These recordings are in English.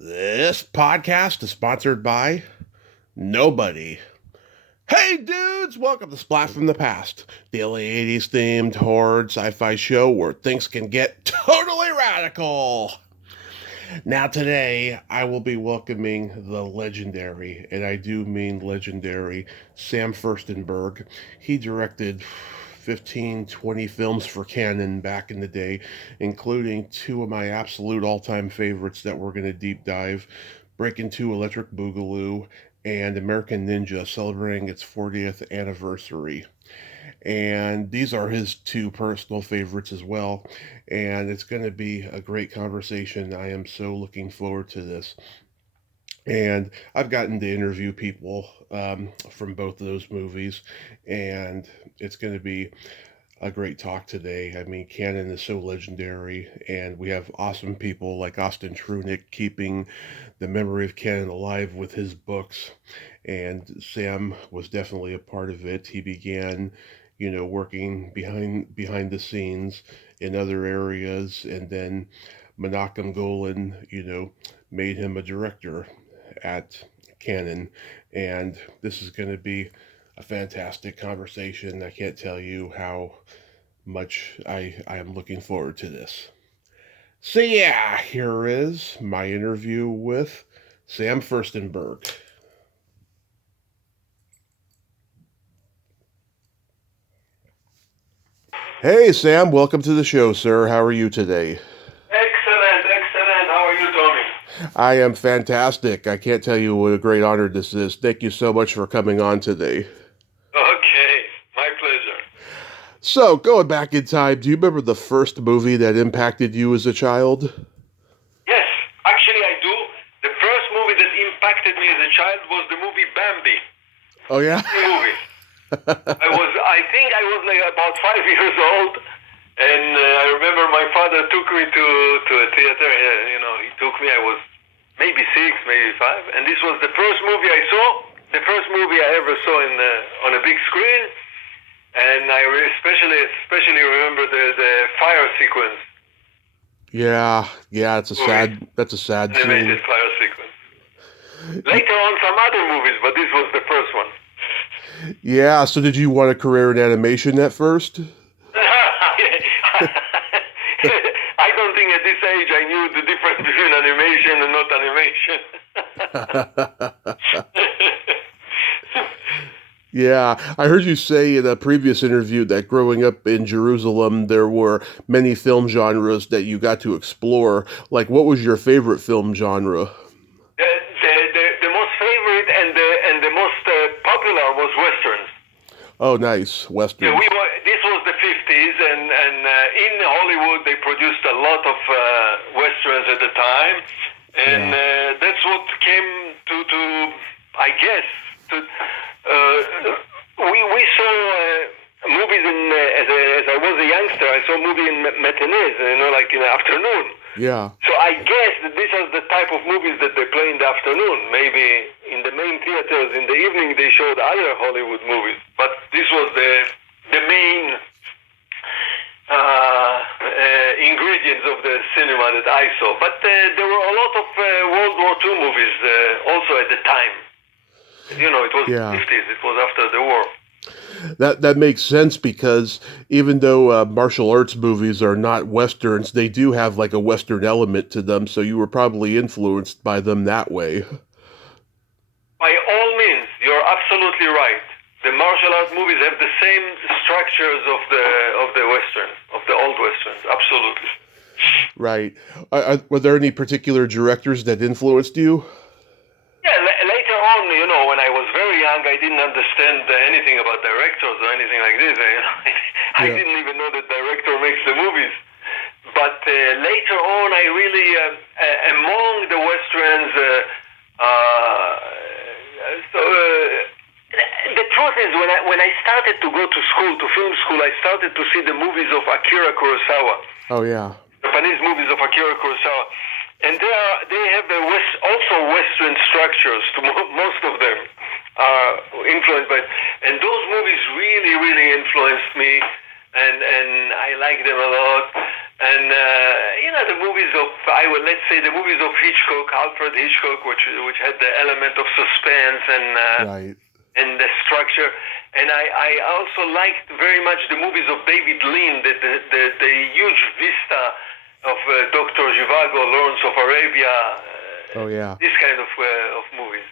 This podcast is sponsored by nobody. Hey dudes, welcome to Splat from the Past, daily 80s themed horror sci-fi show where things can get totally radical. Now today, I will be welcoming the legendary, and I do mean legendary, Sam Firstenberg. He directed 15, 20 films for Canon back in the day, including two of my absolute all-time favorites that we're going to deep dive, Breakin' 2 Electric Boogaloo and American Ninja, celebrating its 40th anniversary. And these are his two personal favorites as well. And it's going to be a great conversation. I am so looking forward to this. And I've gotten to interview people from both of those movies, and it's going to be a great talk today. I mean, Canon is so legendary, and we have awesome people like Austin Trunick keeping the memory of Canon alive with his books. And Sam was definitely a part of it. He began, working behind the scenes in other areas, and then Menachem Golan, made him a director at Canon. And this is going to be a fantastic conversation. I can't tell you how much I am looking forward to this. So yeah, here is my interview with Sam Firstenberg. Hey Sam, welcome to the show, sir. How are you today? Excellent. How are you, Tommy? I am fantastic. I can't tell you what a great honor this is. Thank you so much for coming on today. Okay, my pleasure. So, going back in time, do you remember the first movie that impacted you as a child? Yes, actually I do. The first movie that impacted me as a child was the movie Bambi. Oh yeah? The movie. I think I was like about 5 years old, and I remember my father took me to a theater. He took me. I was maybe 6, maybe 5, and this was the first movie I saw. The first movie I ever saw on a big screen, and I especially remember the fire sequence. Yeah, that's a sad scene. Animated fire sequence. Later on, some other movies, but this was the first one. Yeah, so did you want a career in animation at first? I don't think at this age I knew the difference between animation and not animation. Yeah, I heard you say in a previous interview that growing up in Jerusalem, there were many film genres that you got to explore. Like, what was your favorite film genre? The most favorite and the most popular was westerns. Oh, nice, westerns. Yeah, this was the 50s, and in Hollywood they produced a lot of westerns at the time, and that's what came to I guess, we saw movies as I was a youngster. I saw movies in matinees, like in the afternoon. Yeah. So I guess that these are the type of movies that they play in the afternoon. Maybe in the main theaters in the evening they showed other Hollywood movies, but this was the main ingredients of the cinema that I saw. But there were a lot of World War II movies also at the time. It was the 50s. It was after the war. That makes sense because even though martial arts movies are not westerns, they do have like a western element to them. So you were probably influenced by them that way. By all means, you're absolutely right. The martial art movies have the same structures of the westerns, of the old westerns. Absolutely. Right. Were there any particular directors that influenced you? Yeah, later on, when I was very young, I didn't understand anything about directors or anything like this. I didn't even know the director makes the movies. But later on, I really, among the westerns, the truth is, when I started to go to film school, I started to see the movies of Akira Kurosawa. Oh yeah. Japanese movies of Akira Kurosawa. And they have also Western structures. Most of them are influenced by, and those movies really influenced me, and I like them a lot. And the movies of let's say the movies of Hitchcock, Alfred Hitchcock, which had the element of suspense Right. and the structure. And I also liked very much the movies of David Lean, the huge vista of Dr. Zhivago, Lawrence of Arabia. Oh yeah. This kind of movies.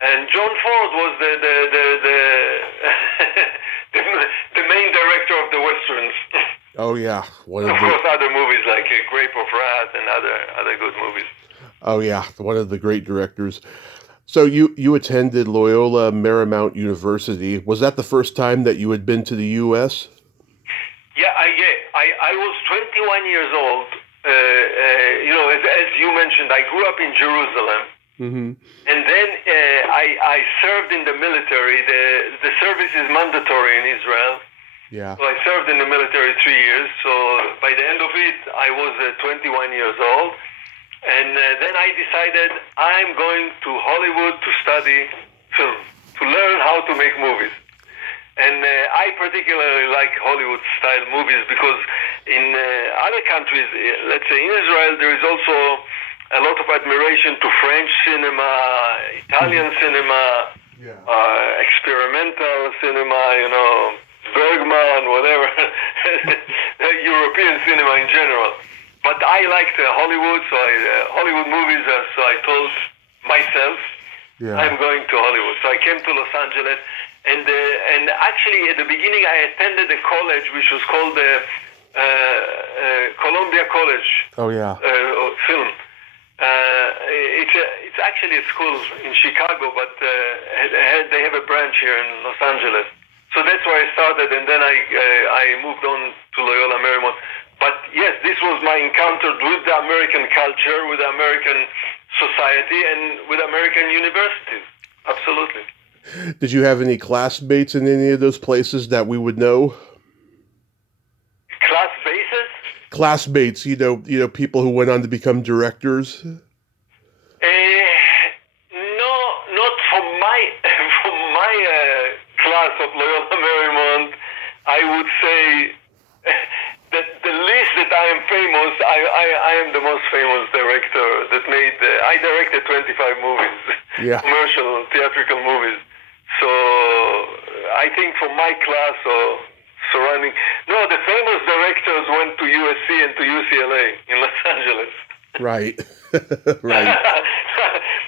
And John Ford was the the main director of the westerns. Oh yeah. Of course, other movies like Grape of Wrath and other good movies. Oh yeah, one of the great directors. So you attended Loyola Marymount University. Was that the first time that you had been to the U.S.? Yeah, I was 21 years old. As you mentioned, I grew up in Jerusalem. Mm-hmm. And then I served in the military. The service is mandatory in Israel. Yeah. So I served in the military 3 years. So by the end of it, I was 21 years old. And then I decided I'm going to Hollywood to study film, to learn how to make movies. And I particularly like Hollywood-style movies because in other countries, let's say in Israel, there is also a lot of admiration to French cinema, Italian cinema, experimental cinema, Bergman, whatever, European cinema in general. But I liked Hollywood, so Hollywood movies, so I told myself, I'm going to Hollywood. So I came to Los Angeles, and actually at the beginning I attended a college which was called Columbia College. Oh yeah. Film. It's actually a school in Chicago, but they have a branch here in Los Angeles. So that's where I started, and then I moved on to Loyola Marymount. But yes, this was my encounter with the American culture, with the American society, and with American universities. Absolutely. Did you have any classmates in any of those places that we would know? Class bases? Classmates, people who went on to become directors. No, not from my class of Loyola Marymount. I would say that the least that I am famous, I am the most famous director that made. I directed 25 movies, commercial theatrical movies. So I think from my class or surrounding, the famous directors went to USC and to UCLA in Los Angeles. Right. Right.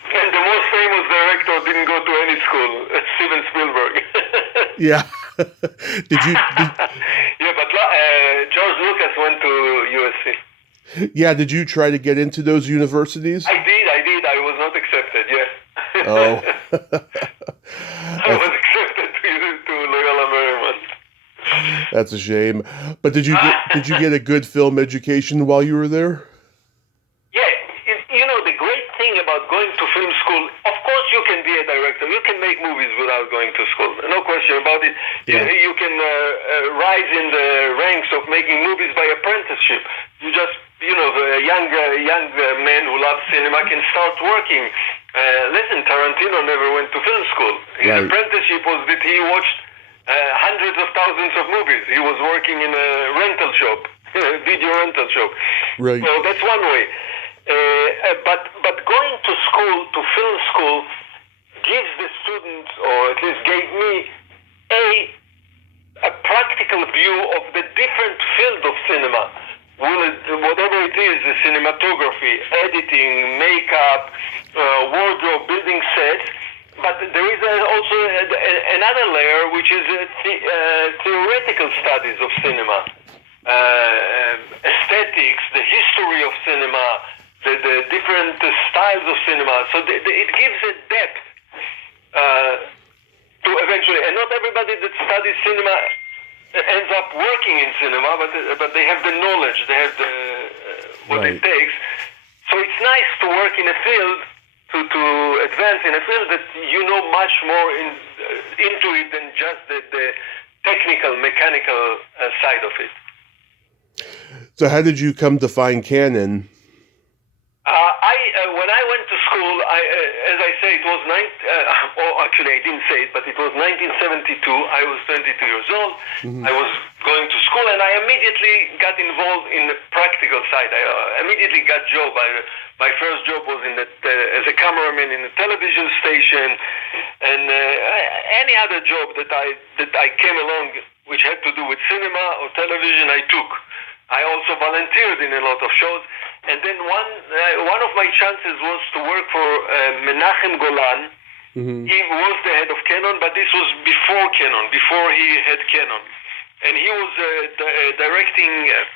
And the most famous director didn't go to any school, Steven Spielberg. Yeah. Did you? Yeah, but George Lucas went to USC. Yeah, did you try to get into those universities? I did. I was not accepted, yeah. Oh. I was accepted to Loyola Marymount. That's a shame. But did you get a good film education while you were there? Yeah, the great thing about going to film school, of course you can be a director, you can make movies without going to school, no question about it. Yeah. You can rise in the ranks of making movies by apprenticeship. You just, a young man who loves cinema can start working. Listen, Tarantino never went to film school. His apprenticeship was that he watched hundreds of thousands of movies. He was working in a rental shop, video rental shop. Right. So that's one way. But going to school, to film school, gives the students, or at least gave me, a practical view of the different field of cinema. Whatever it is, the cinematography, editing, makeup, wardrobe, building sets. But there is also another layer, which is theoretical studies of cinema, aesthetics, the history of cinema, the different styles of cinema. So it gives a depth to eventually, and not everybody that studies cinema ends up working in cinema, but they have the knowledge, they have what it takes. So it's nice to work in a field, to advance in a field that you know much more into it than just the technical, mechanical side of it. So how did you come to find Canon? when I went to school, as I say, it was actually I didn't say it, but it was 1972. I was 22 years old. I was going to school, and I immediately got involved in the practical side. I immediately got job. My first job was as a cameraman in a television station, and any other job that I came along which had to do with cinema or television, I took. I also volunteered in a lot of shows, and then one of my chances was to work for Menachem Golan. He was the head of Canon, but this was before Canon, before he had Canon. And he was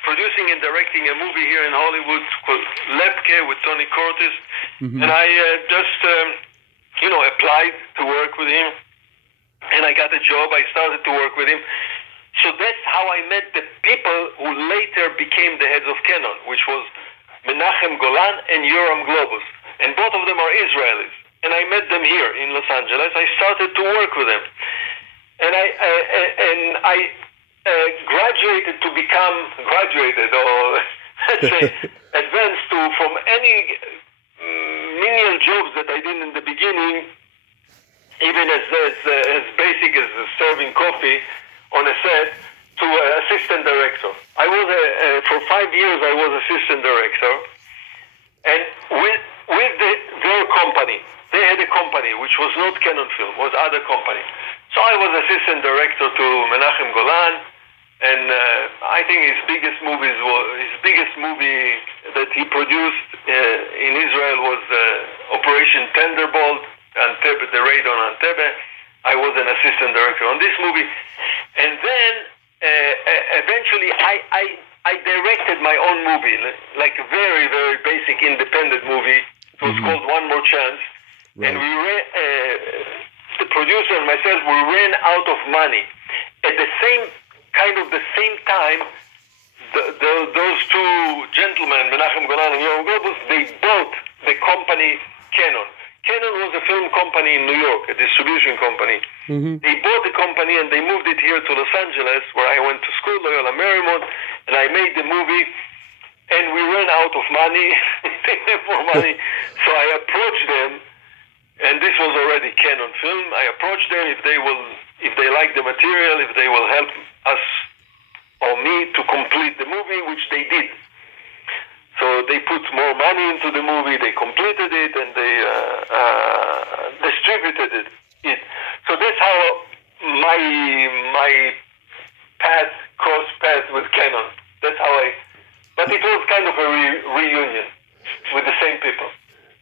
producing and directing a movie here in Hollywood called Lepke with Tony Curtis. And I just, applied to work with him. And I got a job. I started to work with him. So that's how I met the people who later became the heads of Canon, which was Menachem Golan and Yoram Globus. And both of them are Israelis. And I met them here in Los Angeles. I started to work with them. And I graduated, or let's say advanced from any menial jobs that I did in the beginning, even as basic as serving coffee on a set, to assistant director. I was for 5 years I was assistant director, and with their company, they had a company which was not Canon Film, was other company. So I was assistant director to Menachem Golan, and I think his biggest movie that he produced in Israel was Operation Thunderbolt, Antebbe, the raid on Antebbe. I was an assistant director on this movie, and then eventually I directed my own movie, like a very, very basic independent movie. It was called One More Chance, and we the producer and myself, we ran out of money. At the same time, those two gentlemen, Menachem Golan and Yoram Globus, they bought the company Canon. Canon was a film company in New York, a distribution company. They bought the company and they moved it here to Los Angeles, where I went to school, Loyola Marymount, and I made the movie. And we ran out of money. They had more money. So I approached them, and this was already Canon Film. I approached them if they like the material, if they will help us or me to complete the movie, which they did. So they put more money into the movie, they completed it, and they distributed it. So that's how my crossed paths with Canon. That's how but it was kind of a reunion with the same people.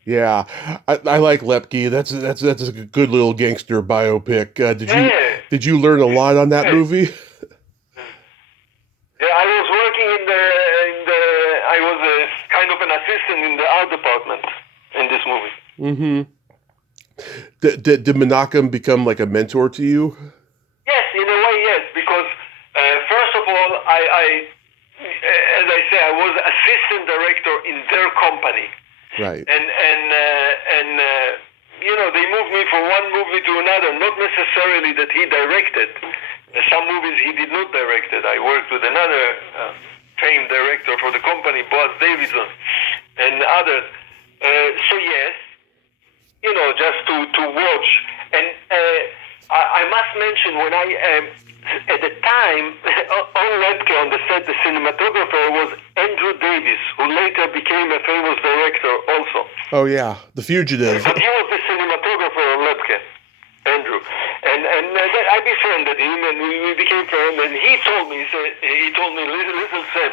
Yeah, I like Lepke. That's a good little gangster biopic. Did you learn a lot on that movie? Yeah, I was working I was kind of an assistant in the art department in this movie. Did Menachem become like a mentor to you? Yes, in a way, yes. Because first of all, I as I say, I was assistant director in their company. Right. And they moved me from one movie to another. Not necessarily that he directed. Some movies he did not direct. I worked with another famed director for the company, Boaz Davidson, and others. So yes, just to watch. And I must mention when at the time, on Lepke on the set, the cinematographer was Andrew Davis, who later became a famous director also. Oh yeah, The Fugitive. But he was the cinematographer on Lepke, Andrew. And I befriended him, and we became friends. And he told me, listen, Sam,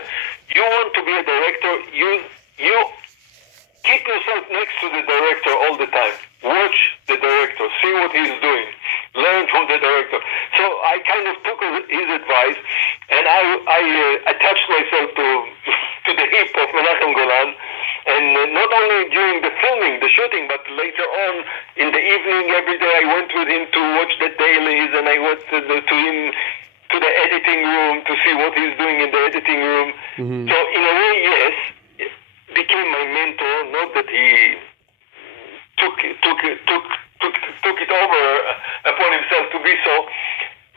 you want to be a director, you keep yourself next to the director all the time. Watch the director, see what he's doing, learn from the director. So I kind of took his advice, and I attached myself to the hip of Menachem Golan, and not only during the filming, the shooting, but later on in the evening, every day I went with him to watch the dailies, and I went to him to the editing room to see what he's doing in the editing room. So in a way, yes, it became my mentor. Not that he took it over upon himself to be so.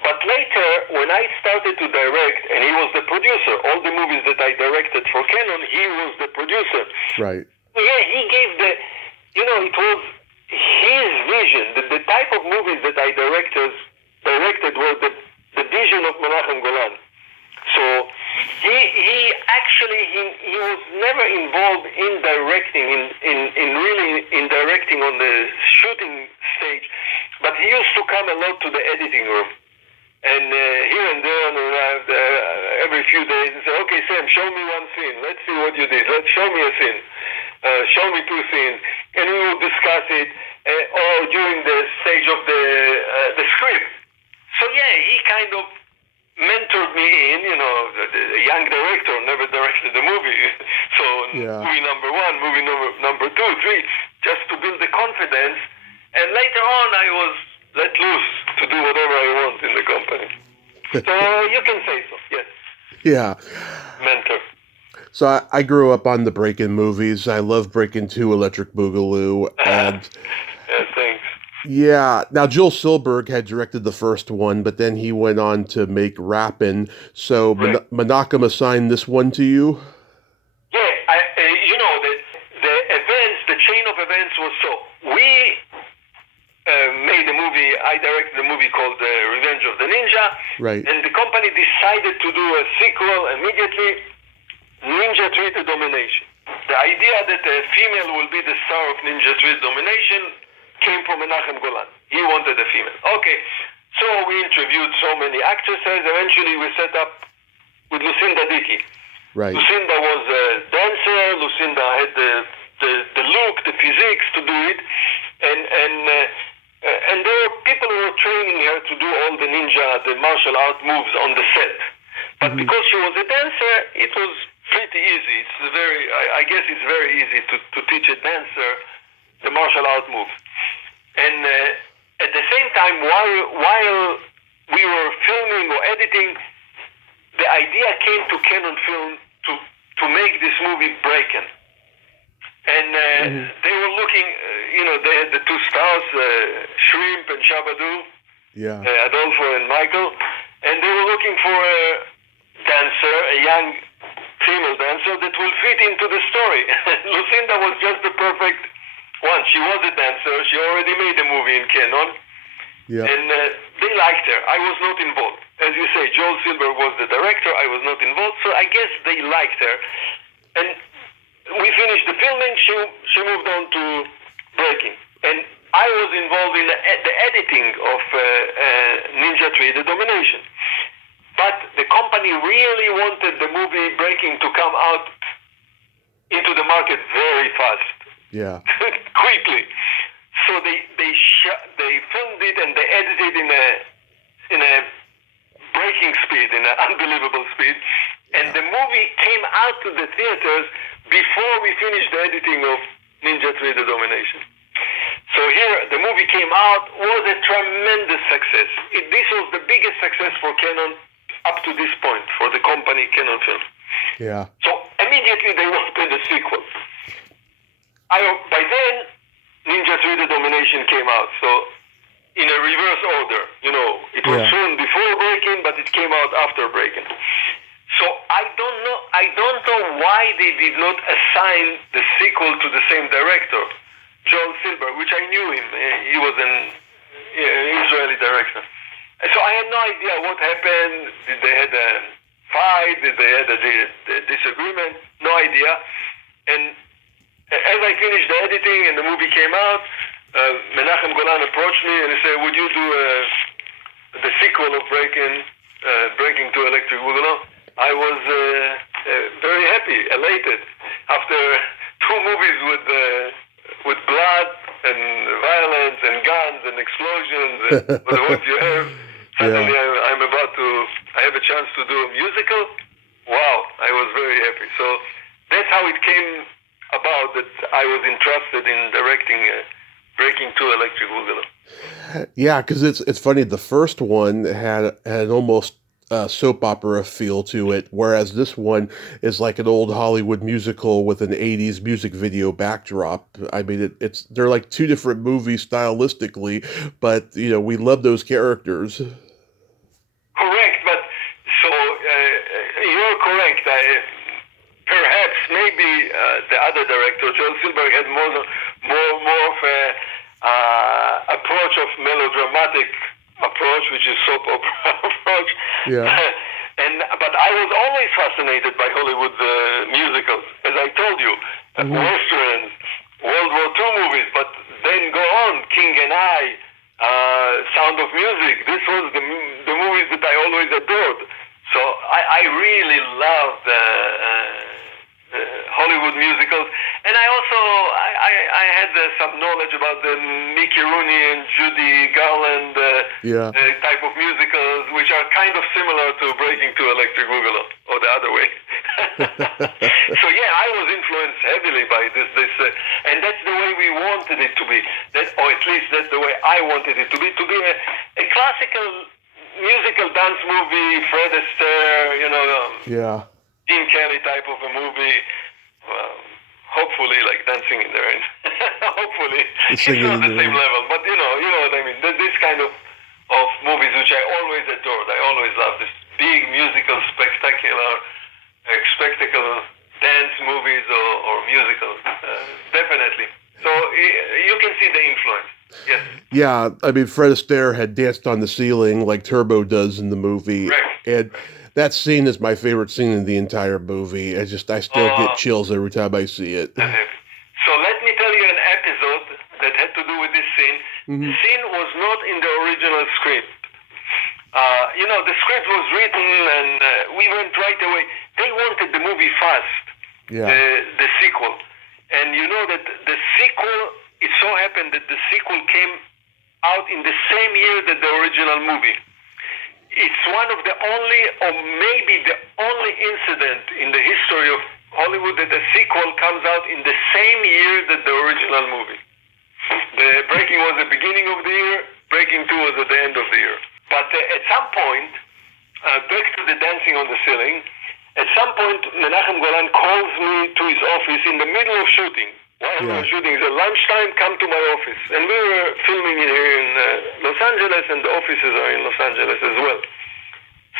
But later, when I started to direct, and he was the producer, all the movies that I directed for Canon, he was the producer. Right. Yeah, he he gave it was his vision. The type of movies that I directed was the vision of Menachem Golan. So he was never involved in directing, in directing on the shooting stage, but he used to come a lot to the editing room. And here and there, every few days, he said, "Okay, Sam, show me one scene. Let's see what you did. Let's show me a scene. Show me two scenes." And we would discuss it, or during the stage of the script. So yeah, he kind of mentored me in, a young director, never directed a movie. So movie number one, movie number two, three, just to build the confidence. And later on, I was let loose to do whatever I want in the company. So you can say so, yes. Yeah. Mentor. So I grew up on the Breakin movies. I love Breakin 2, Electric Boogaloo, and yeah, thanks. Yeah. Now, Joel Silberg had directed the first one, but then he went on to make Rappin'. So Right. Menachem assigned this one to you? Yeah, the events, the chain of events was so. We made a movie, I directed a movie called Revenge of the Ninja. Right. And the company decided to do a sequel immediately, Ninja 3 to Domination. The idea that a female will be the star of Ninja 3 Domination came from Menachem Golan. He wanted a female. Okay, so we interviewed so many actresses. Eventually we set up with Lucinda Dickey. Right. Lucinda was a dancer. Lucinda had the look, the physiques to do it. And there were people who were training her to do all the ninja, the martial art moves on the set. But because she was a dancer, it was pretty easy. I guess it's very easy to teach a dancer the martial art moves. And at the same time, while we were filming or editing, the idea came to Canon Film to make this movie Breakin. And they were looking, they had the two stars, Shrimp and Shabadoo, Adolfo and Michael, and they were looking for a dancer, a young female dancer that will fit into the story. Lucinda was just the perfect one. She was a dancer. She already made a movie in Canon. Yeah. And they liked her. I was not involved. As you say, Joel Silberg was the director. I was not involved. So I guess they liked her. And we finished the filming. She moved on to Breakin. And I was involved in the editing of Ninja 3, The Domination. But the company really wanted the movie Breakin to come out into the market very fast. Yeah. Quickly. So they filmed it and they edited in a breaking speed, in an unbelievable speed. And the movie came out to the theaters before we finished the editing of Ninja 3 The Domination. So here, the movie came out, was a tremendous success. This was the biggest success for Canon up to this point, for the company Canon Film. Yeah. So immediately they wanted a sequel. By then, Ninja 3 The Domination came out, so in a reverse order. It was soon before Breakin, but it came out after Breakin. So I don't know why they did not assign the sequel to the same director, Joel Silberg, which I knew him. He was an Israeli director. So I had no idea what happened. Did they had a fight? Did they had a disagreement? No idea. And as I finished the editing and the movie came out, Menachem Golan approached me and he said, "Would you do the sequel of Breakin to Electric Boogaloo?" I was very happy, elated. After two movies with blood and violence and guns and explosions and what you have, suddenly I have a chance to do a musical. Wow, I was very happy. So that's how it came about that I was interested in directing Breakin to Electric Boogaloo. Yeah, because it's funny. The first one had an almost soap opera feel to it, whereas this one is like an old Hollywood musical with an 80s music video backdrop. I mean, they're like two different movies stylistically, but we love those characters. Correct, but so you're correct. Perhaps, maybe maybe the other director, Joel Silberg, had more of a approach of melodramatic approach, which is soap opera approach. Yeah. But I was always fascinated by Hollywood musicals, as I told you, westerns, World War II movies. But then go on, King and I, Sound of Music. This was the movies that I always adored. So I really loved Hollywood musicals, and I also I had some knowledge about the Mickey Rooney and Judy Garland type of musicals, which are kind of similar to Breaking to Electric Boogaloo, or the other way. So yeah, I was influenced heavily by this, and that's the way we wanted it to be. Or at least that's the way I wanted it to be a classical musical dance movie, Fred Astaire, Gene Kelly type of a movie. Well, hopefully, like Dancing in the Rain. Hopefully, it's not the same level, but you know what I mean. This kind of movies, which I always adored. I always loved this big musical, spectacular dance movies or musicals. Definitely. So you can see the influence. Yes. Yeah, I mean, Fred Astaire had danced on the ceiling like Turbo does in the movie, and that scene is my favorite scene in the entire movie. I still get chills every time I see it. So let me tell you an episode that had to do with this scene. The scene was not in the original script. The script was written, and we went right away. They wanted the movie fast, the sequel, and you know that the sequel. It so happened that the sequel came out in the same year that the original movie. It's one of the only, or maybe the only incident in the history of Hollywood that a sequel comes out in the same year that the original movie. The Breakin was the beginning of the year, Breakin 2 was at the end of the year. But at some point, back to the dancing on the ceiling, at some point Menachem Golan calls me to his office in the middle of shooting. While we were shooting, at lunchtime, come to my office. And we were filming here in Los Angeles, and the offices are in Los Angeles as well.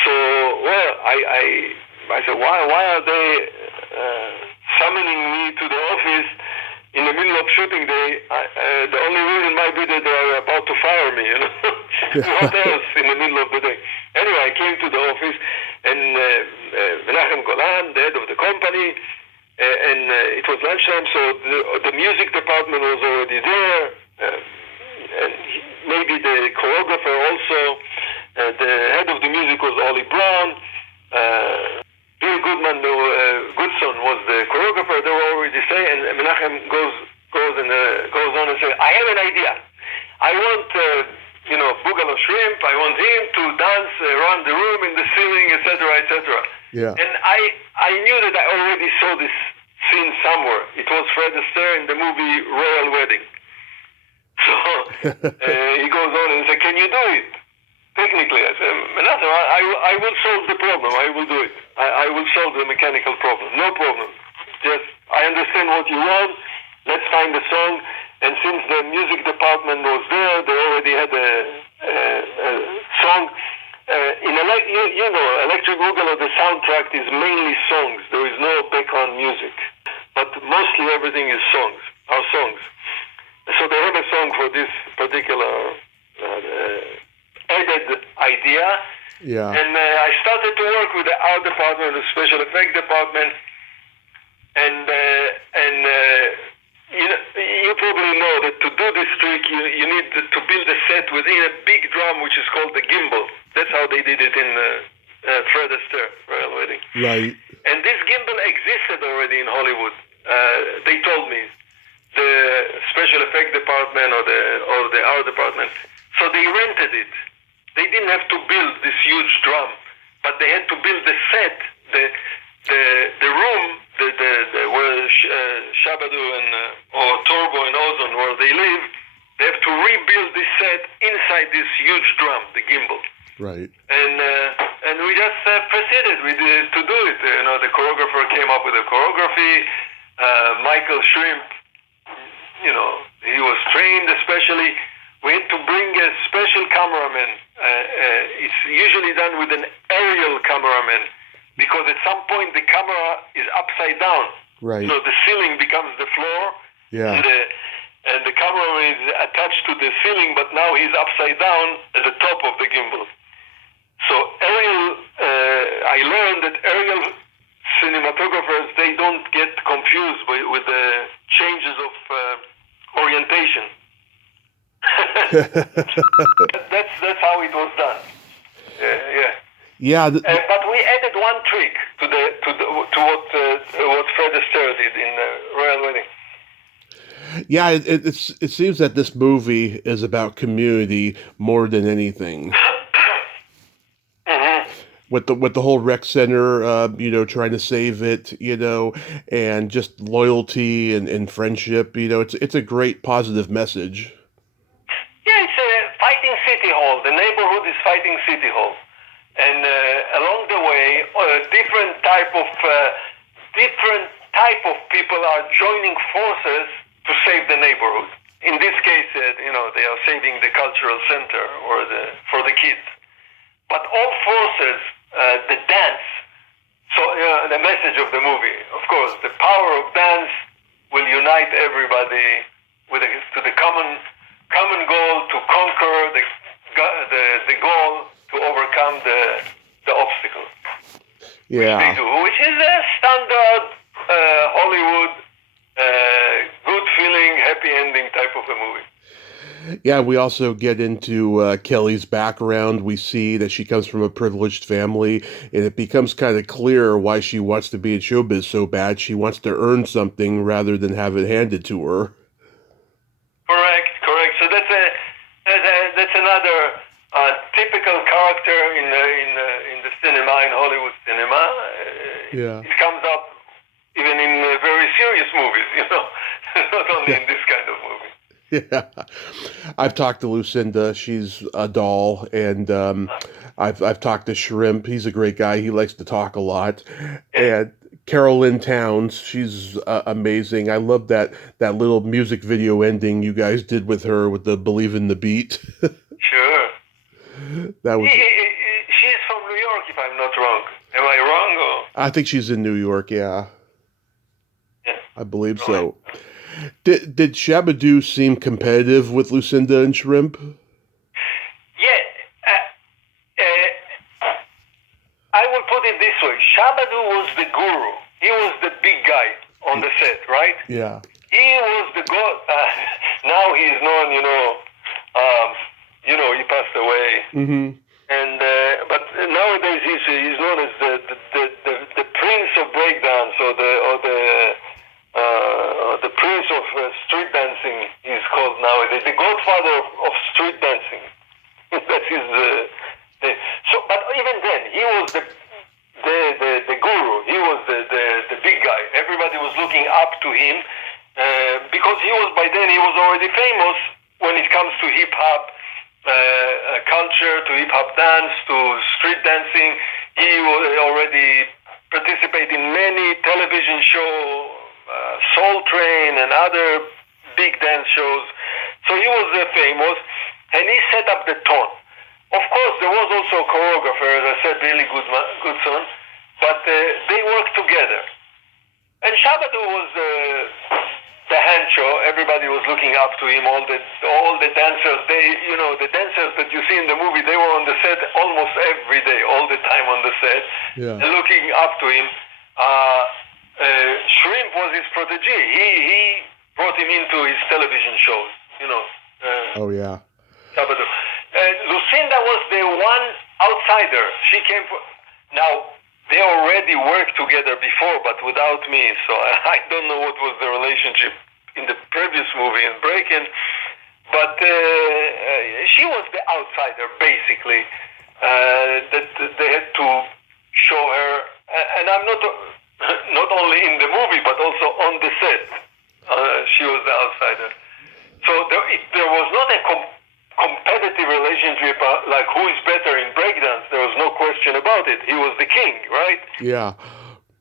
So, I said, why are they summoning me to the office in the middle of shooting day? The only reason might be that they are about to fire me, What else in the middle of the day? Anyway, I came to the office, and Menachem Golan, the head of the company, and it was lunchtime, so the music department was already there, and maybe the choreographer also. The head of the music was Ollie Brown. Bill Goodson was the choreographer. They were already saying, and Menachem goes on and says, "I have an idea. I want Boogaloo Shrimp. I want him to dance around the room in the ceiling, etc., etc." Yeah. And I knew that I already saw this scene somewhere. It was Fred Astaire in the movie Royal Wedding. So he goes on and says, "Can you do it?" Technically, I said, "Menachem, I will solve the problem. I will do it. I will solve the mechanical problem. No problem. Just, I understand what you want. Let's find a song." And since the music department was there, they already had a song. Electric Boogaloo, the soundtrack is mainly songs. There is no background music. But mostly everything is our songs. So they have a song for this particular added idea. Yeah. And I started to work with the art department, the special effect department, and you probably know that to do this trick, you need to build a set within a big drum, which is called the gimbal. That's how they did it in Fred Astaire, Royal Wedding. Right. And this gimbal existed already in Hollywood. They told me, the special effect department or the art department. So they rented it. They didn't have to build this huge drum, but they had to build the set, the room, where Shabadoo or Turbo and Ozone, where they live. They have to rebuild this set inside this huge drum, the gimbal. Right. And we just proceeded to do it. The choreographer came up with a choreography. Michael Shrimp, he was trained especially. We had to bring a special cameraman. It's usually done with an aerial cameraman, because at some point the camera is upside down Right. So the ceiling becomes the floor, Yeah. and the cameraman is attached to the ceiling, but now he's upside down at the top of the gimbal. So aerial, I learned that aerial cinematographers, they don't get confused with the changes of orientation. That's how it was done. Yeah. Yeah. But we added one trick to what Fred Astaire did in Royal Wedding. Yeah, it seems that this movie is about community more than anything. Mm-hmm. With the whole rec center, trying to save it, and just loyalty and friendship, it's a great positive message. Yeah, it's a fighting city hall. The neighborhood is fighting city hall, and along the way, different type of people are joining forces to save the neighborhood. In this case, they are saving the cultural center for the kids. But all forces, the dance. So the message of the movie, of course, the power of dance will unite everybody to the common goal to conquer the goal to overcome the obstacle. Yeah. Which they do, which is a standard Hollywood good feeling, happy ending type of a movie. Yeah, we also get into Kelly's background. We see that she comes from a privileged family, and it becomes kind of clear why she wants to be in showbiz so bad. She wants to earn something rather than have it handed to her. Correct. So that's another typical character in the cinema, in Hollywood cinema. Yeah. It comes up even in very serious movies, not only in this kind of movie. Yeah, I've talked to Lucinda. She's a doll, and I've talked to Shrimp. He's a great guy. He likes to talk a lot. And Carolyn Towns, she's amazing. I love that little music video ending you guys did with her with the "Believe in the Beat." Sure. That was. She's from New York, if I'm not wrong. Am I wrong? Or? I think she's in New York. Yeah. Yeah. I believe so. Did Shabadoo seem competitive with Lucinda and Shrimp? Yeah. I will put it this way. Shabadoo was the guru. He was the big guy on the set, right? Yeah. He was the god. Now he's known, he passed away. Mm-hmm. And but nowadays he's known as the prince of breakdance or the prince of street dancing. He's called nowadays the godfather of street dancing. That's his. But even then, he was the guru. He was the big guy. Everybody was looking up to him because by then he was already famous when it comes to hip hop culture, to hip hop dance, to street dancing. He was already participated in many television shows, Soul Train and other big dance shows. So he was famous, and he set up the tone. Of course, there was also a choreographer, as I said, really good son, but they worked together. And Shabadoo was the hancho. Everybody was looking up to him. All the dancers, the dancers that you see in the movie, they were on the set almost every day, all the time on the set, and looking up to him. Shrimp was his protege. He brought him into his television shows. Oh yeah. Shabadoo. Lucinda was the one outsider. She came now. They already worked together before, but without me. So I don't know what was the relationship in the previous movie in Breakin. But she was the outsider, basically. That they had to show her, and I'm not only in the movie, but also on the set. She was the outsider. So there was not a competitive relationship like who is better in breakdance. There was no question about it. He was the king, right? Yeah.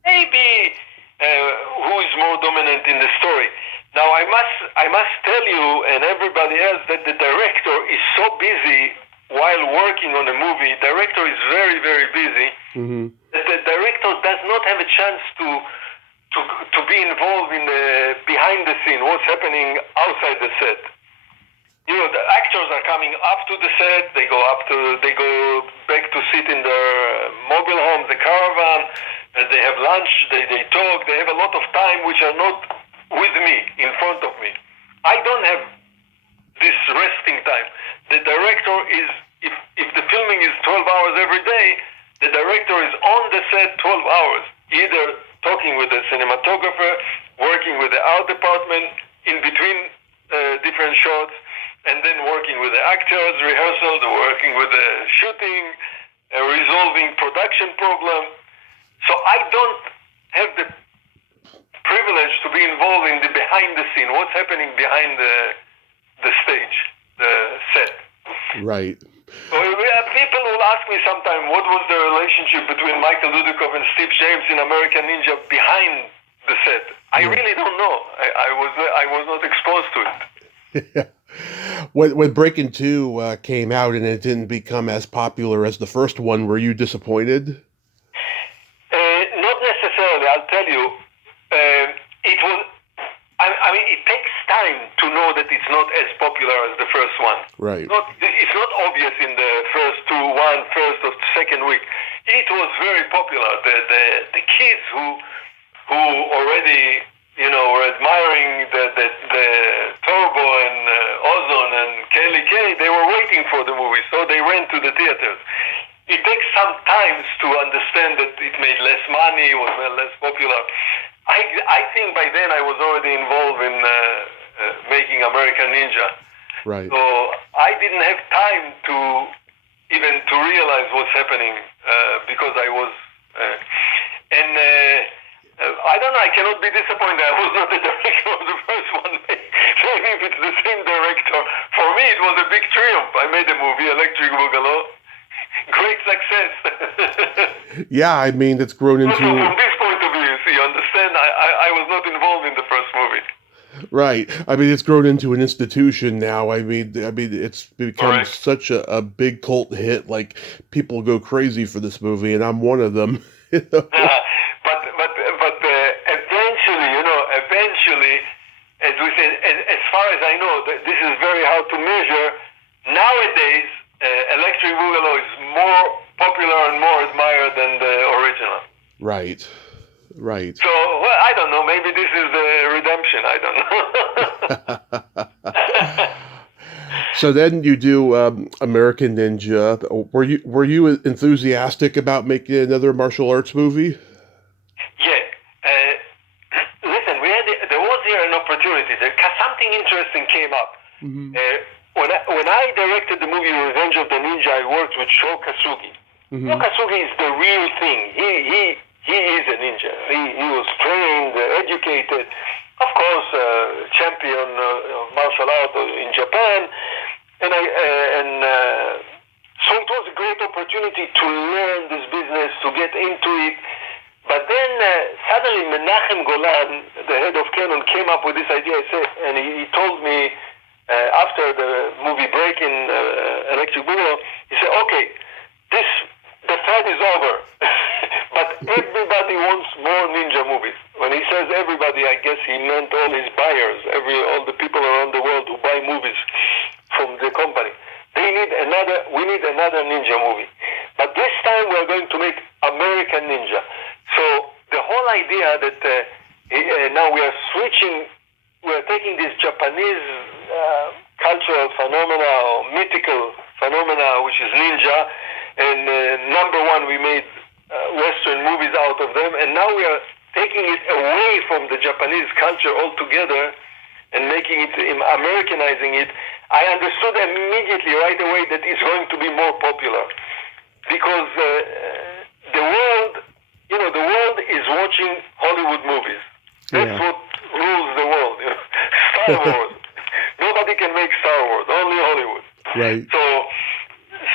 Maybe who is more dominant in the story. Now I must tell you and everybody else that the director is so busy while working on a movie. Director is very, very busy. Mm-hmm. That the director does not have a chance to to be involved in the behind the scene, what's happening outside the set. You know, the actors are coming up to the set. They go back to sit in their mobile home, the caravan. They have lunch. They talk. They have a lot of time which are not with me, in front of me. I don't have this resting time. The director is, if the filming is 12 hours every day, the director is on the set 12 hours, either talking with the cinematographer, working with the art department, in between different shots, and then working with the actors, rehearsal, working with the shooting, resolving production problem. So I don't have the privilege to be involved in the behind the scene, what's happening behind the stage, the set. Right. So people will ask me sometimes, what was the relationship between Michael Dudikoff and Steve James in American Ninja behind the set? I really don't know. I was not exposed to it. When Breakin 2 came out and it didn't become as popular as the first one, were you disappointed? Not necessarily. I'll tell you. It was. I mean, it takes time to know that it's not as popular as the first one. Right. It's not obvious in the first or second week. It was very popular. The kids who already, you know, were admiring the Turbo and Ozone and Kelly Kay, they were waiting for the movie, so they ran to the theaters. It takes some time to understand that it made less money, was less popular. I think by then I was already involved in making American Ninja. Right. So I didn't have time to even to realize what's happening because I was... I don't know, I cannot be disappointed. I was not the director of the first one. Maybe if it's the same director. For me, it was a big triumph. I made a movie, Electric Boogaloo. Great success. Yeah, I mean, it's grown into... So from this point of view, you understand, I was not involved in the first movie. Right. I mean, it's grown into an institution now. I mean, it's become such a big cult hit. Like, people go crazy for this movie, and I'm one of them. You know? But eventually, as we said, as far as I know, this is very hard to measure. Nowadays, Electric Boogaloo is more popular and more admired than the original. Right. Right. So, well, I don't know. Maybe this is the redemption. I don't know. So then you do American Ninja. Were you enthusiastic about making another martial arts movie? Yeah. Listen, there was here an opportunity. Something interesting came up. Mm-hmm. When I directed the movie Revenge of the Ninja, I worked with Sho Kasugi. Mm-hmm. Sho Kasugi is the real thing. He is a ninja. He was trained, educated, of course, champion of martial art in Japan, so it was a great opportunity to learn this business, to get into it. But then suddenly Menachem Golan, the head of Canon, came up with this idea. And he told me after the movie Breakin, Electric Boogaloo, he said, "Okay, the fight is over." But everybody wants more ninja movies. When he says everybody, I guess he meant all his buyers, all the people around the world who buy movies from the company. We need another ninja movie. But this time we're going to make American Ninja. So the whole idea that now we are taking this Japanese cultural phenomena or mythical phenomena, which is ninja, and number one, we made Western movies out of them, and now we are taking it away from the Japanese culture altogether and making it, Americanizing it. I understood immediately, right away, that it's going to be more popular because the world is watching Hollywood movies. That's what rules the world. You know? Star Wars. Nobody can make Star Wars, only Hollywood. Right.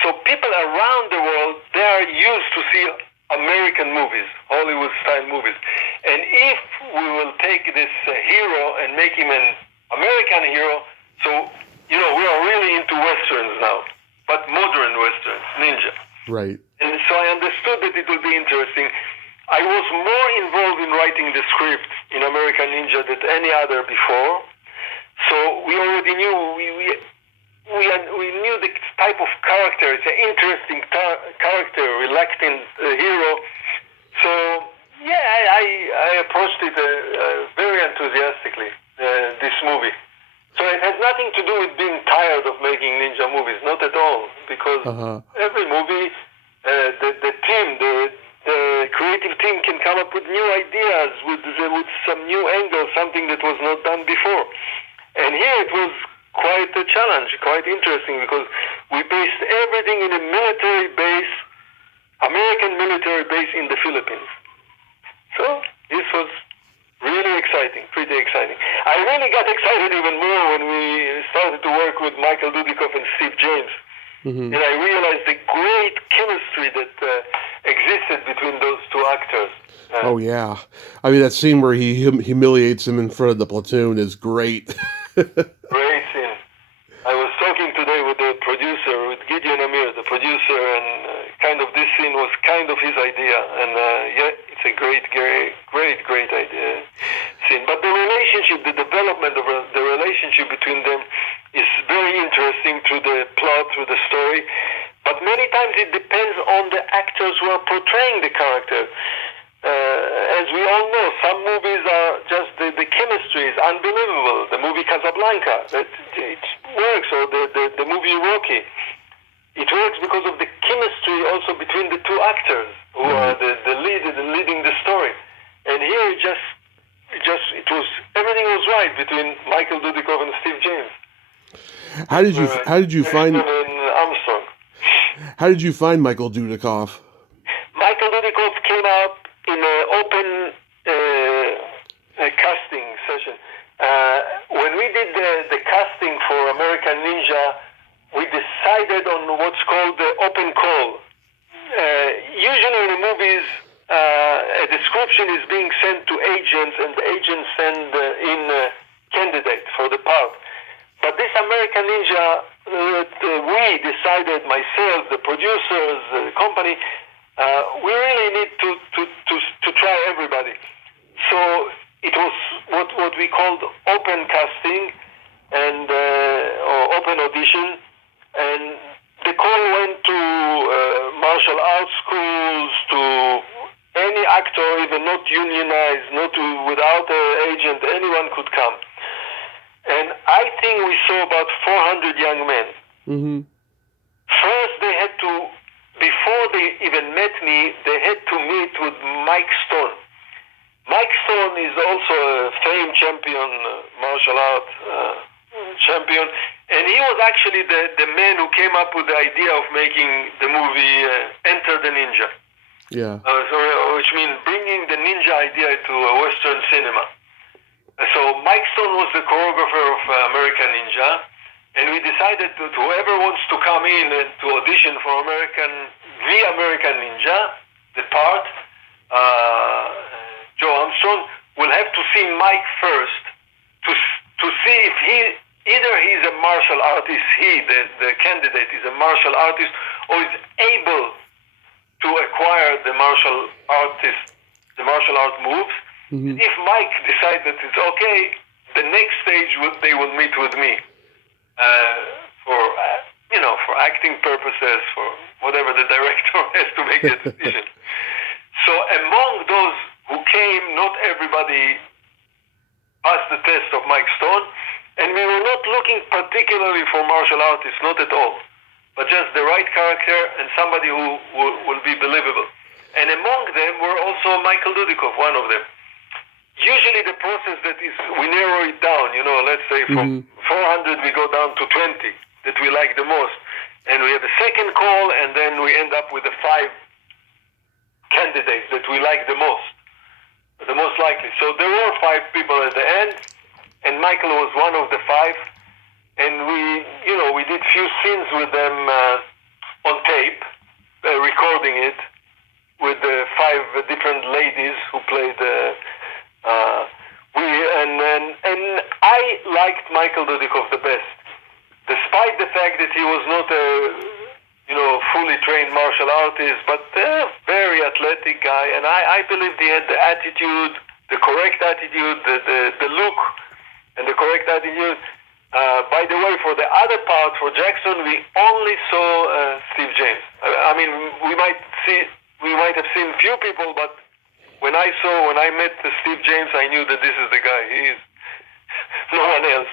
So people around the world, they are used to see American movies, Hollywood-style movies. And if we will take this hero and make him an American hero, so, we are really into Westerns now, but modern Westerns, ninja. Right. And so I understood that it would be interesting. I was more involved in writing the script in American Ninja than any other before. So we already knew we knew the type of character. It's an interesting character, reluctant hero. So yeah, I approached it very enthusiastically. This movie. So it has nothing to do with being tired of making ninja movies, not at all. Because every movie, the team, the creative team can come up with new ideas, with some new angles, something that was not done before. And here it was quite a challenge, quite interesting, because we based everything in a military base, American military base in the Philippines. So this was really exciting, pretty exciting. I really got excited even more when we started to work with Michael Dudikoff and Steve James. And I realized the great chemistry that existed between those two actors. Oh, yeah. I mean, that scene where he humiliates him in front of the platoon is great. Great scene. I was talking today with the producer, with Gideon Amir, the producer, and kind of this scene was kind of his idea. And yeah, it's a great idea scene. But the relationship, the development of the relationship between them is very interesting through the plot, through the story. But many times it depends on the actors who are portraying the character. As we all know, some movies are just the chemistry is unbelievable. The movie Casablanca, it works, or the movie Rocky. It works because of the chemistry also between the two actors who are the leading the story. And here it was everything was right between Michael Dudikoff and Steve James. How did you find Armstrong? How did you find Michael Dudikoff? Michael Dudikoff came out in an open casting session. When we did the casting for American Ninja, we decided on what's called the open call. Usually in the movies, a description is being sent to agents, and the agents send in a candidate for the part. But this American Ninja, we decided, myself, the producers, the company, we really need to try everybody. So it was what we called open casting and or open audition, and the call went to martial arts schools, to any actor, even not unionized, without an agent, anyone could come. And I think we saw about 400 young men. First, they had to, before they even met me, they had to meet with Mike Stone. Mike Stone is also a famed champion, martial art champion, and he was actually the man who came up with the idea of making the movie Enter the Ninja. Yeah. Which means bringing the ninja idea to a Western cinema. So Mike Stone was the choreographer of American Ninja, and we decided that whoever wants to come in and to audition for the American Ninja, the part, Joe Armstrong, will have to see Mike first to see if he's a martial artist, the candidate is a martial artist, or is able to acquire the martial art moves. If Mike decides that it's okay, the next stage they will meet with me for acting purposes, for whatever the director has to make the decision. So among those who came, not everybody passed the test of Mike Stone, and we were not looking particularly for martial artists, not at all, but just the right character and somebody who will be believable. And among them were also Michael Dudikoff, one of them. Usually the process that is, we narrow it down, let's say from 400 we go down to 20 that we like the most. And we have a second call, and then we end up with the 5 candidates that we like the most likely. So there were 5 people at the end, and Michael was one of the 5. And we did few scenes with them on tape, recording it with the 5 different ladies who played. And I liked Michael Dudikoff the best, despite the fact that he was not a fully trained martial artist, but very athletic guy. And I believe he had the attitude, the correct attitude, the look, and the correct attitude. By the way, for the other part, for Jackson, we only saw Steve James. I mean, we might have seen few people, but when I met Steve James, I knew that this is the guy. He is no one else.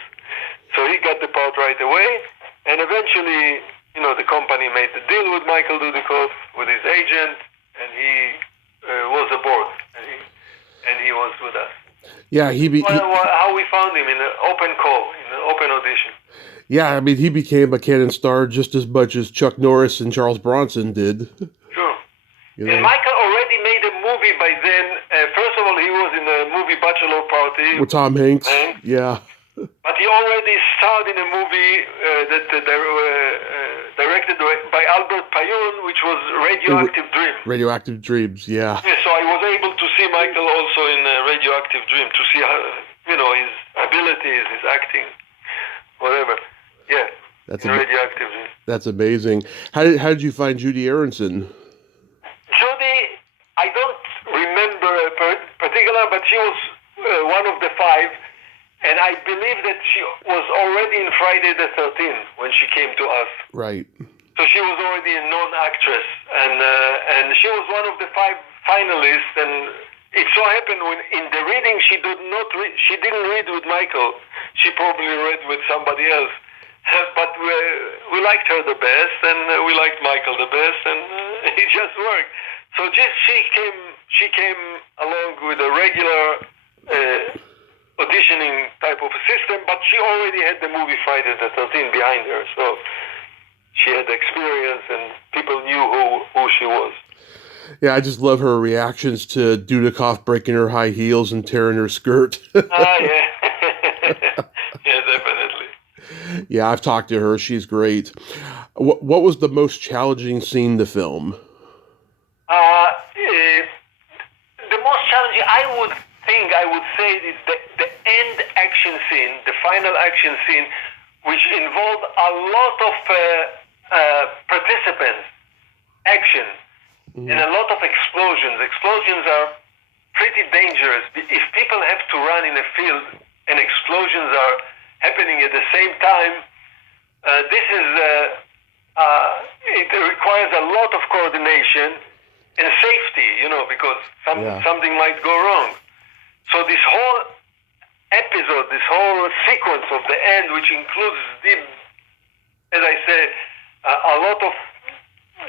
So he got the part right away, and eventually, the company made the deal with Michael Dudikoff, with his agent, and he was aboard, and he was with us. Yeah, how we found him in an open call, in an open audition. Yeah, I mean, he became a canon star just as much as Chuck Norris and Charles Bronson did. Sure. And Michael already made a movie by then. First of all, he was in the movie Bachelor Party. With Tom Hanks. Yeah. But he already starred in a movie directed by Albert Payun, which was Radioactive Dream. Radioactive Dreams, yeah. So I was able to see Michael also in Radioactive Dream, to see how, his abilities, his acting, whatever. Yeah, Radioactive Dream. That's amazing. How did you find Judy Aronson? Judy, I don't remember particular, but she was one of the five. And I believe that she was already in Friday the 13th when she came to us. Right. So she was already a known actress, and she was one of the five finalists. And it so happened when in the reading she didn't read with Michael. She probably read with somebody else. But we liked her the best, and we liked Michael the best, and it just worked. So she came along with a regular auditioning type of a system, but she already had the movie Friday the 13th behind her, so she had experience and people knew who she was. Yeah, I just love her reactions to Dudikoff breaking her high heels and tearing her skirt. Yeah. Yeah, definitely. Yeah, I've talked to her. She's great. What was the most challenging scene to film? The most challenging, I would say, is the end action scene, the final action scene, which involved a lot of participants, action, and a lot of explosions. Explosions are pretty dangerous. If people have to run in a field and explosions are happening at the same time, it requires a lot of coordination and safety, because something might go wrong. So this whole episode, this whole sequence of the end, which includes, as I say, a lot of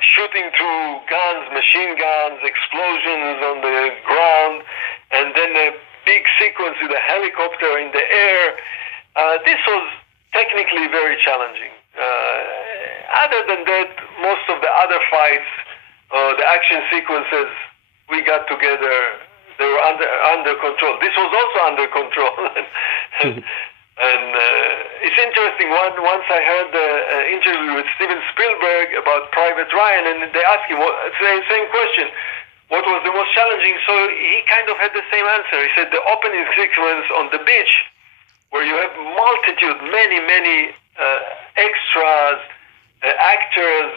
shooting through guns, machine guns, explosions on the ground, and then a big sequence with a helicopter in the air. This was technically very challenging. Other than that, most of the other fights, the action sequences, we got together. They were under control. This was also under control. And it's interesting. Once I heard an interview with Steven Spielberg about Private Ryan, and they asked him same question. What was the most challenging? So he kind of had the same answer. He said the opening sequence on the beach, where you have many extras, actors,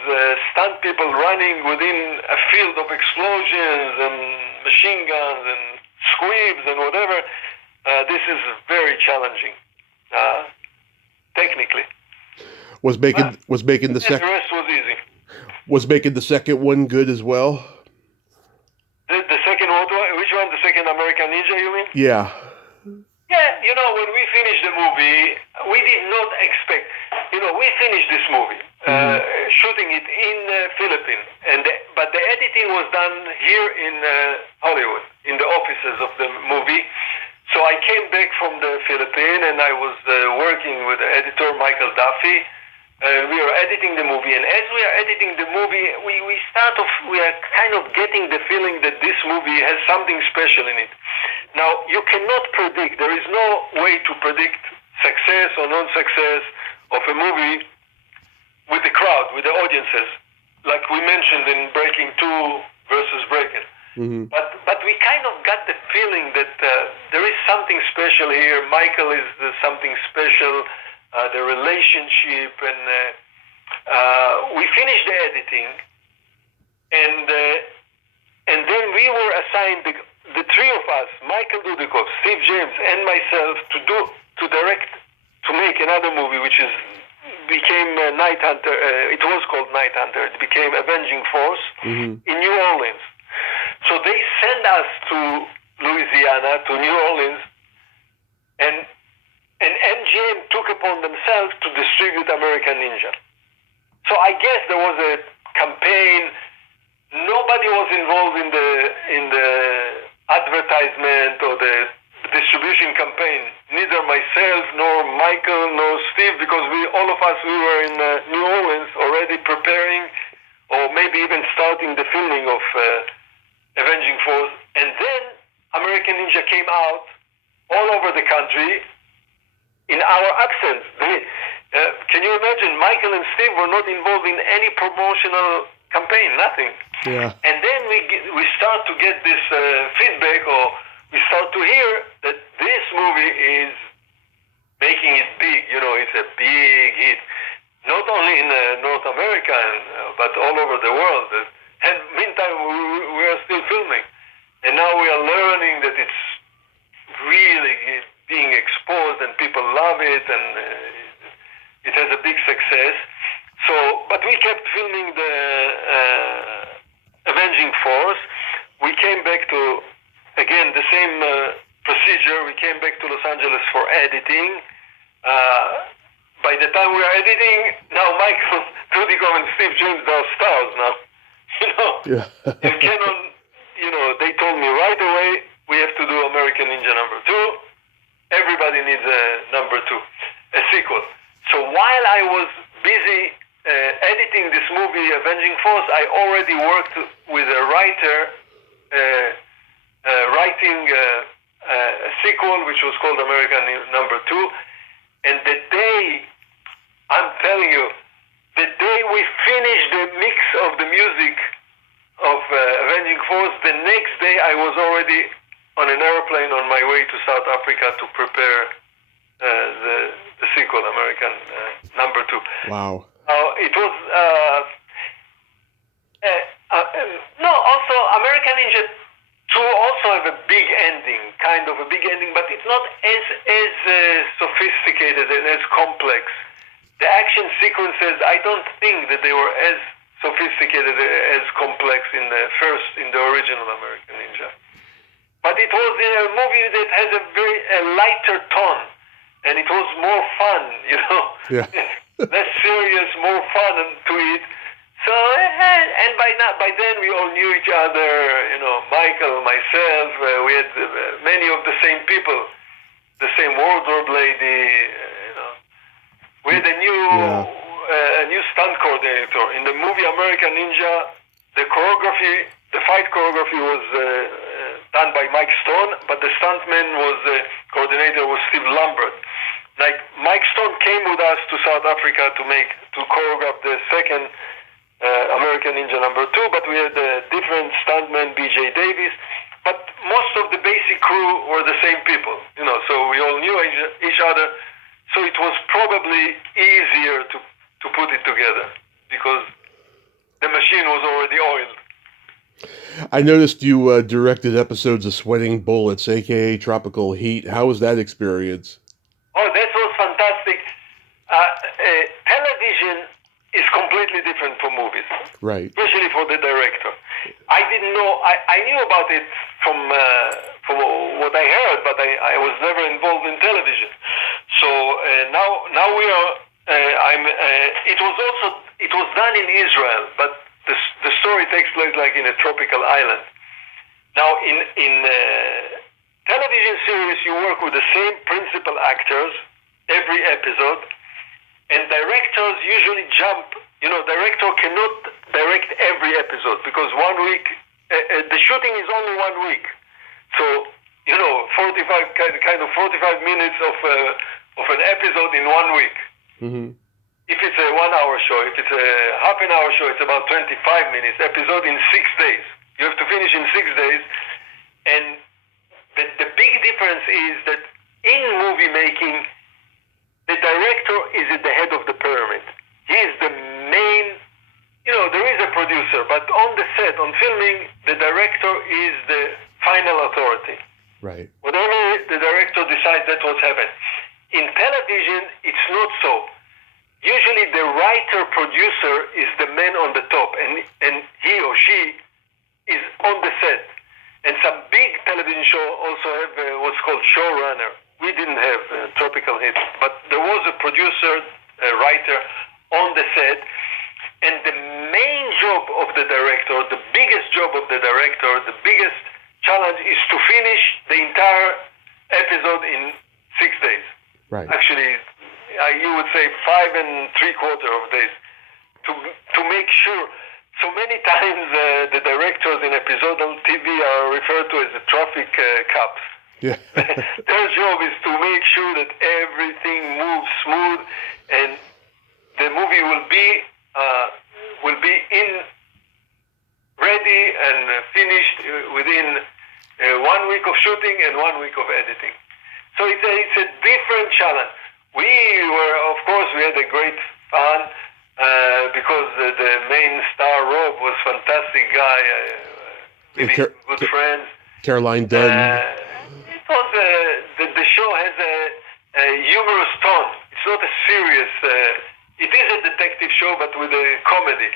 stunt people running within a field of explosions and machine guns and squibs and whatever. This is very challenging, technically. Was making the second. The rest was easy. Was making the second one good as well? The second one, which one? The second American Ninja, you mean? Yeah. Yeah, when we finished the movie, we did not expect. We finished this movie, shooting it in the Philippines, but the editing was done here in Hollywood, in the offices of the movie. So I came back from the Philippines, and I was working with the editor, Michael Duffy. We are editing the movie, and as we are editing the movie, we are kind of getting the feeling that this movie has something special in it. Now, you cannot predict, there is no way to predict success or non-success of a movie with the crowd, with the audiences, like we mentioned in Breakin 2 versus Breakin. But we kind of got the feeling that there is something special here. Michael is something special, the relationship, and we finished the editing, and then we were assigned, the three of us, Michael Dudikoff, Steve James, and myself, to direct, to make another movie, which became Night Hunter. It was called Night Hunter. It became Avenging Force in New Orleans. So they sent us to Louisiana, to New Orleans, and MGM took upon themselves to distribute American Ninja. So I guess there was a campaign. Nobody was involved in the advertisement or the distribution campaign. Neither myself nor Michael nor Steve, because all of us were in New Orleans already preparing, or maybe even starting the filming of Avenging Force. And then American Ninja came out all over the country in our accents. Can you imagine? Michael and Steve were not involved in any promotional campaign, nothing. Yeah. And then we start to get this feedback, or we start to hear that this movie is making it big. It's a big hit, not only in North America, but all over the world. And meantime, we are still filming. And now we are learning that it's really being exposed and people love it, and it has a big success. So, but we kept filming the Avenging Force. We came back to, again, the same procedure. We came back to Los Angeles for editing. By the time we are editing, now Michael Dudikoff and Steve James are stars now. Yeah. And Canon, they told me right away, we have to do American Ninja number 2. Everybody needs a number 2, a sequel. So while I was busy editing this movie, Avenging Force, I already worked with a writer writing a sequel, which was called American number 2. And the day, I'm telling you, the day we finished the mix of the music of Avenging Force, the next day I was already on an airplane on my way to South Africa to prepare the sequel, American number 2. Wow. It was no. Also, American Ninja 2 also have a big ending, kind of a big ending, but it's not as sophisticated and as complex. The action sequences, I don't think that they were as sophisticated, as complex in the original American Ninja. But it was a movie that has a lighter tone, and it was more fun, Yeah. less serious, more fun to it. So, and by then we all knew each other, Michael, myself, we had many of the same people, the same wardrobe lady, We had a new stunt coordinator. In the movie American Ninja, the fight choreography was done by Mike Stone, but the stuntman coordinator was Steve Lambert. Like, Mike Stone came with us to South Africa to choreograph the second American Ninja number 2, but we had a different stuntman, BJ Davis. But most of the basic crew were the same people, so we all knew each other. So it was probably easier to put it together because the machine was already oiled. I noticed you directed episodes of Sweating Bullets, a.k.a. Tropical Heat. How was that experience? Oh, that was fantastic. Television is completely different from movies. Right. Especially for the director. I didn't know. I knew about it from what I heard, but I was never involved in television. So now we are. It was done in Israel, but the story takes place like in a tropical island. Now in television series, you work with the same principal actors every episode, and directors usually jump. Director cannot direct every episode because 1 week the shooting is only 1 week. So 45 minutes of an episode in 1 week. Mm-hmm. If it's a 1 hour show, if it's a half an hour show, it's about 25 minutes episode in 6 days. You have to finish in 6 days. And the big difference is that in movie making, the director is at the head of the pyramid. He is the main set, on filming, the director is the final authority. Right. Whatever the director decides, that's what's happened. In television, it's not so. Usually the writer-producer is the man on the top, and he or she is on the set. And some big television show also have what's called showrunner. We didn't have Tropical Hits, but there was a producer, a writer on the set, and the main job of the director, the biggest job of the director, the biggest challenge is to finish the entire episode in 6 days. Right. Actually, you would say 5 3/4 of days to make sure. So many times the directors in episodal TV are referred to as the traffic cops. Yeah. Their job is to make sure that everything moves smooth and the movie will be in ready and finished within 1 week of shooting and 1 week of editing. So it's a different challenge. We had a great fun because the main star Rob was a fantastic guy, good friends. Caroline Dunn. It was the show has a humorous tone. It's not a serious. It is a detective show, but with a comedy.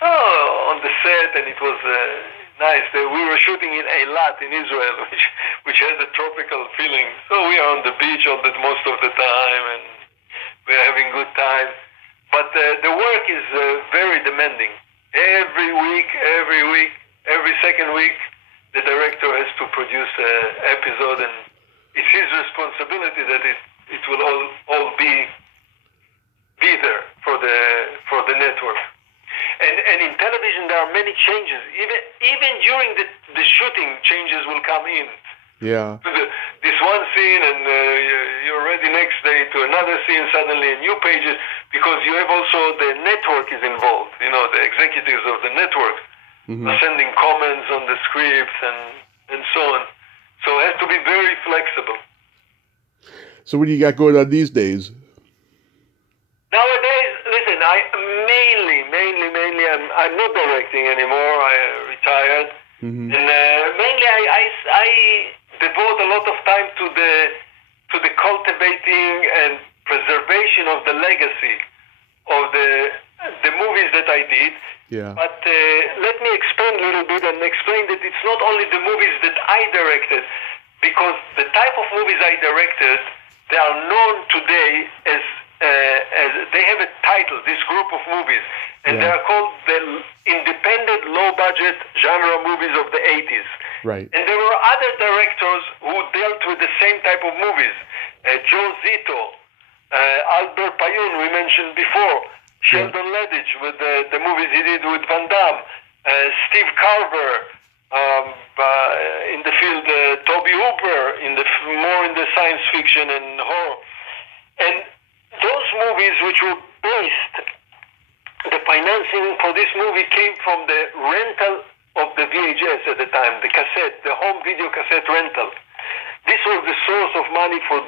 So on the set, and it was nice. We were shooting in Eilat in Israel, which has a tropical feeling. So we are on the beach most of the time, and we are having good time. But the work is very demanding. Every week, every second week, the director has to produce an episode, and it's his responsibility that it will all be there for the network. And in television, there are many changes. Even during the shooting, changes will come in. Yeah. This one scene, and you're ready next day to another scene, suddenly new pages, because you have also the network is involved. The executives of the network are sending comments on the scripts and so on. So it has to be very flexible. So what do you got going on these days? Nowadays, listen, I'm not directing anymore. I retired, and mainly I devote a lot of time to the cultivating and preservation of the legacy of the movies that I did. Yeah. But let me expand a little bit and explain that it's not only the movies that I directed, because the type of movies I directed, they are known today as they have a title, this group of movies, and they are called the independent low-budget genre movies of the 80s. Right. And there were other directors who dealt with the same type of movies. Joe Zito, Albert Payun, we mentioned before, Sheldon Lettich with the movies he did with Van Damme, Steve Carver, in the field, Toby Hooper, more in the science fiction and horror. And those movies which were based, the financing for this movie came from the rental of the VHS at the time, the cassette, the home video cassette rental. This was the source of money for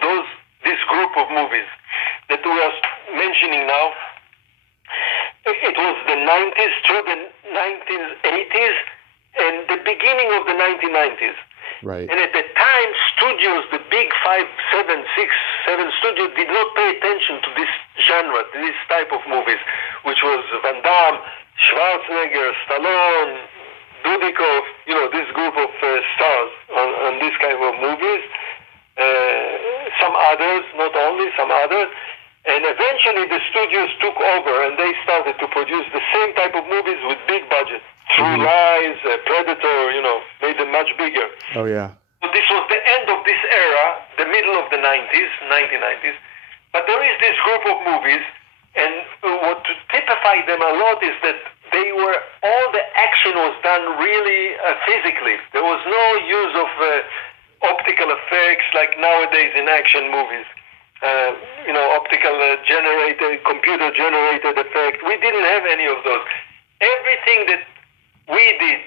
this group of movies that we are mentioning now. It was the 90s through the 1980s and the beginning of the 1990s. Right. And at the time, studios, the big 5, 7, 6, 7 studios did not pay attention to this genre, to this type of movies, which was Van Damme, Schwarzenegger, Stallone, Dudikoff, this group of stars on this kind of movies. Some others, not only, some others. And eventually the studios took over and they started to produce the same type of movies with big budget. True Lies, Predator, made them much bigger. Oh, yeah. So this was the end of this era, the middle of the 1990s. But there is this group of movies, and what to typify them a lot is that all the action was done really physically. There was no use of optical effects like nowadays in action movies. Optical computer generated effect. We didn't have any of those. Everything that we did,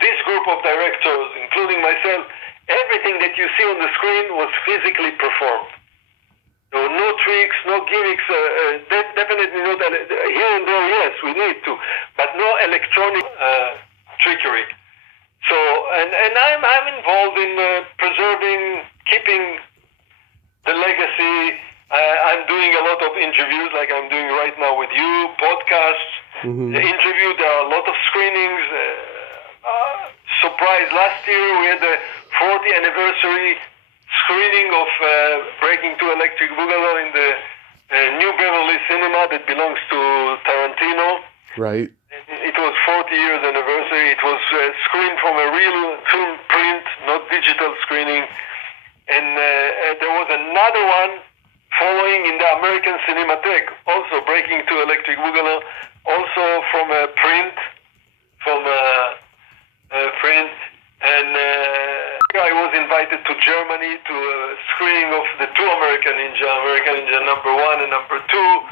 this group of directors, including myself, everything that you see on the screen was physically performed. No tricks, no gimmicks, definitely not. Here and there, yes, we need to, but no electronic trickery. So, and I'm involved in preserving, keeping the legacy. I'm doing a lot of interviews, like I'm doing right now with you, podcasts, interview. There are a lot of screenings. Surprise! Last year we had the 40th anniversary screening of Breakin to Electric Boogaloo in the New Beverly Cinema that belongs to Tarantino. Right. It was 40 years anniversary. It was screened from a real film print, not digital screening. And there was another one following in the American Cinematheque, also Breakin to Electric Boogaloo, also from a print, and I was invited to Germany to a screening of the two American Ninja number 1 and number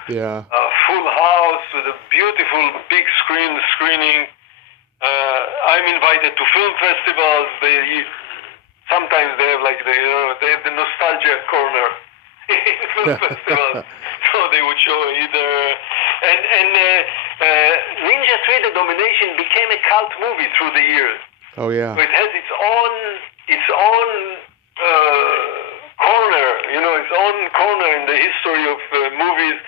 2. Yeah. Full house with a beautiful big screening. I'm invited to film festivals. Sometimes they have they have the nostalgia corner in film festivals. So they would show either and Ninja 3: The Domination became a cult movie through the years. Oh yeah. So it has its own corner, its own corner in the history of movies,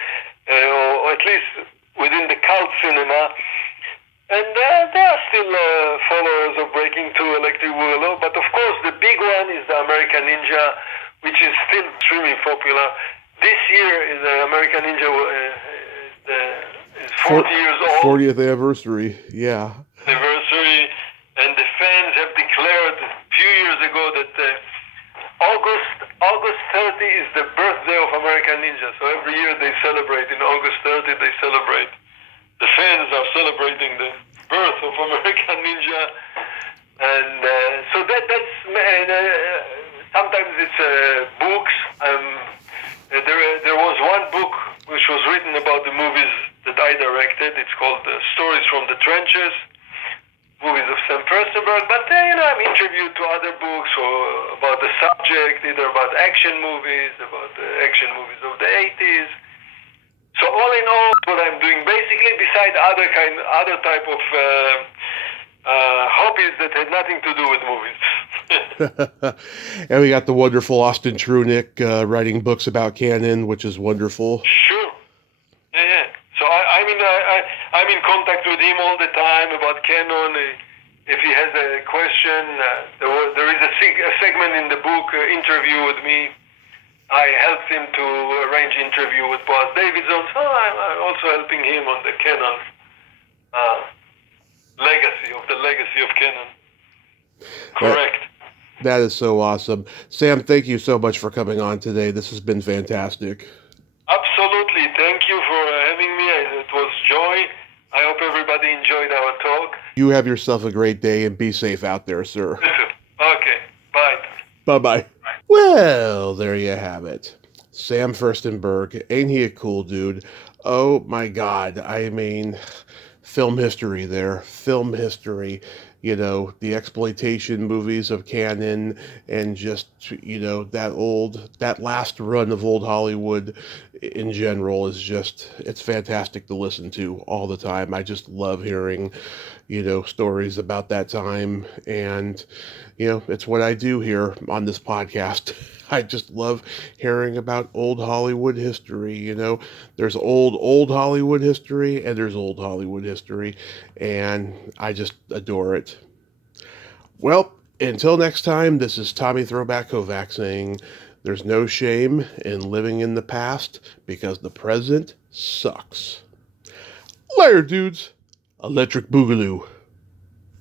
or at least within the cult cinema. And there are still followers of Breakin to Electric Boogaloo, but of course the big one is the American Ninja, which is still extremely popular. This year is the American Ninja is 40 years old. 40th anniversary, yeah. Anniversary, and the fans have declared a few years ago that August 30 is the birthday of American Ninja. So every year they celebrate. In August 30 they celebrate. The fans are celebrating the birth of American Ninja, and so that's sometimes it's books. There was one book which was written about the movies that I directed. It's called Stories from the Trenches, movies of Sam Firstenberg. But I'm interviewed to other books or about the subject, either about action movies, about the action movies of the 80s. So all in all, what I'm doing basically, beside other type of hobbies that had nothing to do with movies. And we got the wonderful Austin Trunick writing books about canon, which is wonderful. Sure. Yeah. So I'm in contact with him all the time about canon. If he has a question, there is a segment in the book, interview with me. I helped him to arrange interview with Boaz Davidson, so I'm also helping him on the canon legacy of canon. Correct. That is so awesome. Sam, thank you so much for coming on today. This has been fantastic. Absolutely. Thank you for having me. It was joy. I hope everybody enjoyed our talk. You have yourself a great day and be safe out there, sir. Okay. Bye. Bye-bye. Well, there you have it. Sam Firstenberg. Ain't he a cool dude? Oh my God. I mean, film history there. Film history. The exploitation movies of canon and just, that last run of old Hollywood in general is just, it's fantastic to listen to all the time. I just love hearing, stories about that time. And, it's what I do here on this podcast. I just love hearing about old Hollywood history. There's old Hollywood history and there's old Hollywood history. And I just adore it. Well, until next time, this is Tommy Throwback Kovac saying there's no shame in living in the past because the present sucks. Later, dudes. Electric Boogaloo.